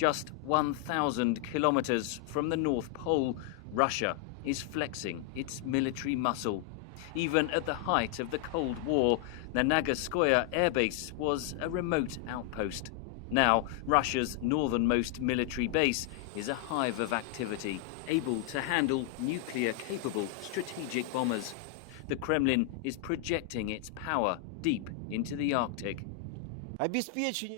Just 1,000 kilometers from the North Pole, Russia is flexing its military muscle. Even at the height of the Cold War, the Nagaskoye Air Base was a remote outpost. Now, Russia's northernmost military base is a hive of activity, able to handle nuclear-capable strategic bombers. The Kremlin is projecting its power deep into the Arctic.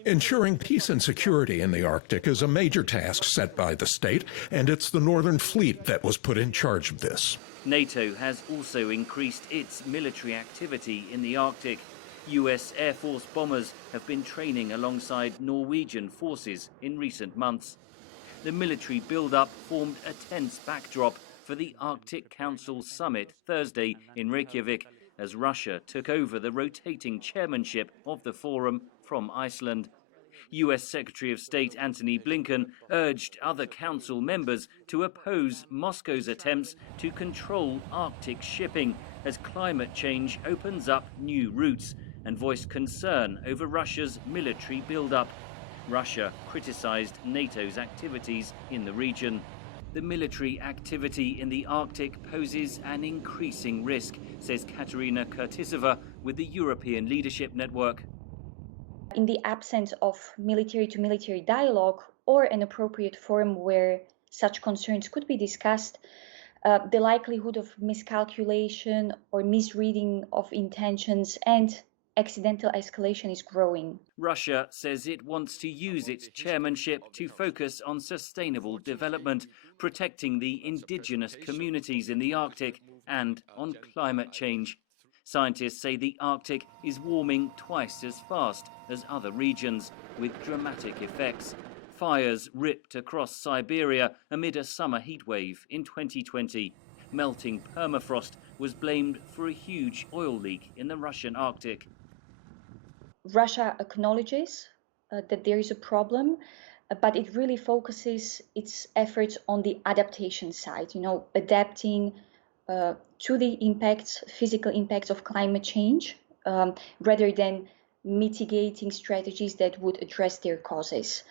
Ensuring peace and security in the Arctic is a major task set by the state, and it's the Northern Fleet that was put in charge of this. NATO has also increased its military activity in the Arctic. US Air Force bombers have been training alongside Norwegian forces in recent months. The military build-up formed a tense backdrop for the Arctic Council summit Thursday in Reykjavik, as Russia took over the rotating chairmanship of the forum from Iceland. US Secretary of State Antony Blinken urged other council members to oppose Moscow's attempts to control Arctic shipping as climate change opens up new routes, and voiced concern over Russia's military build-up. Russia criticized NATO's activities in the region. The military activity in the Arctic poses an increasing risk, says Katerina Kurtisova with the European Leadership Network. In the absence of military-to-military dialogue or an appropriate forum where such concerns could be discussed, the likelihood of miscalculation or misreading of intentions and accidental escalation is growing. Russia says it wants to use its chairmanship to focus on sustainable development, protecting the indigenous communities in the Arctic, and on climate change. Scientists say the Arctic is warming twice as fast as other regions, with dramatic effects. Fires ripped across Siberia amid a summer heatwave in 2020. Melting permafrost was blamed for a huge oil leak in the Russian Arctic. Russia acknowledges that there is a problem, but it really focuses its efforts on the adaptation side, adapting to the impacts, physical impacts of climate change, rather than mitigating strategies that would address their causes.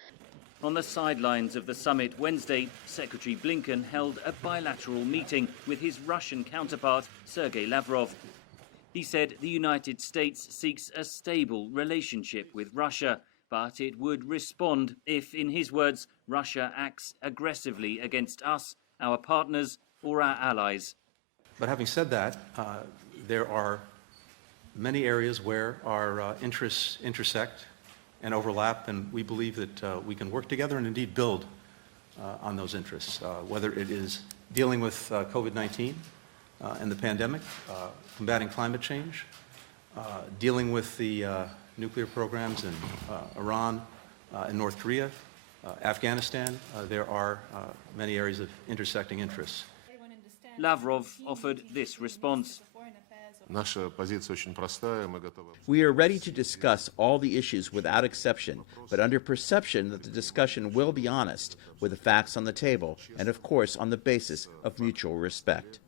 On the sidelines of the summit Wednesday, Secretary Blinken held a bilateral meeting with his Russian counterpart, Sergei Lavrov. He said the United States seeks a stable relationship with Russia, but it would respond if, in his words, Russia acts aggressively against us, our partners, or our allies. But having said that, there are many areas where our interests intersect and overlap, and we believe that we can work together and indeed build on those interests, whether it is dealing with COVID-19 and the pandemic, combating climate change, dealing with the nuclear programs in Iran and North Korea, Afghanistan. There are many areas of intersecting interests. Lavrov offered this response. We are ready to discuss all the issues without exception, but under perception that the discussion will be honest, with the facts on the table, and of course on the basis of mutual respect.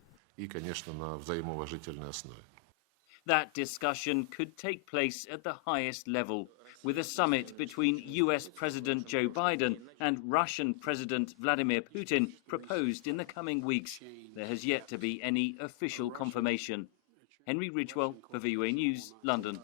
That discussion could take place at the highest level, with a summit between US President Joe Biden and Russian President Vladimir Putin proposed in the coming weeks. There has yet to be any official confirmation. Henry Ridgwell for VOA News, London.